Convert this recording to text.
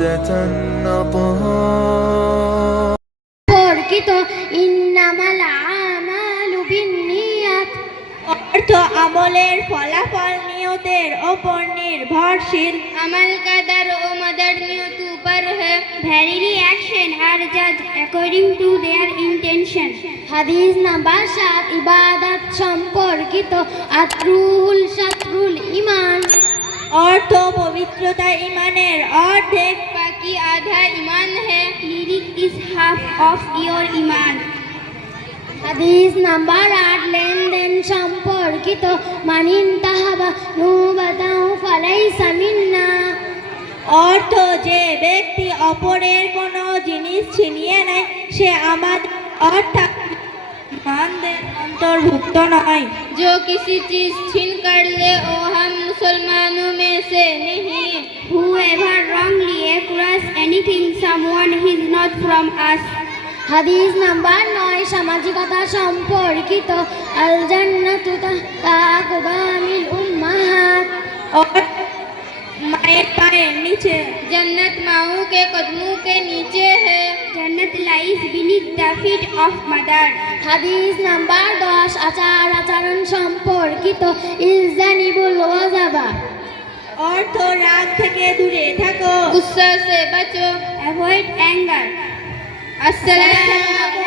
عبادة أطهار পরকিত ইন্নামাল আমালু বিন্নিয়াত অর্থ আমলের ফলাফল নিয়তের ওপর নির্ভরশীল। अमल का दर व मदर नियत ऊपर है। Verily action are judged according to their intention. হাদিস নাম্বার 7 ইবাদত সম্পর্কিত আত্রুল শাত্রুল ঈমান অর্থ পবিত্রতা ইমানের অর্ধেক, बाकी आधा ईमान है। लिरिक इज हाफ ऑफ योर ईमान। হাদিস নাম্বার 8 লেনদেন সম্পর্কিত মানিন তাহাবা নুবাদাউ ফালাইসা মিন্না অর্থ যে ব্যক্তি অপরের কোনো জিনিস ছিনিয়ে নেয় সে আমাদের অর্থাৎ মুসলমানদের অন্তর্ভুক্ত নয়। जो किसी चीज छीन कर ले वो हम मुसलमानों में से नहीं। Whoever wrongly acquires anything someone is not from us. হাদিস নাম্বার 9 সামাজিকতা সম্পর্কিত আল জান্নাতু তাহতা আকদামিল উম্মাহাত মায়ের পায়ের নিচে, जन्नत माओं के कदमों के नीचे है। जन्नत lies beneath the feet of mother। হাদিস নাম্বার 10 আচার আচরণ সম্পর্কিত ইলজানিবুল ওয়াজাবা অর্থ রাগ থেকে দূরে থাকো, गुस्सा से बचो। Avoid anger। अस्सलामु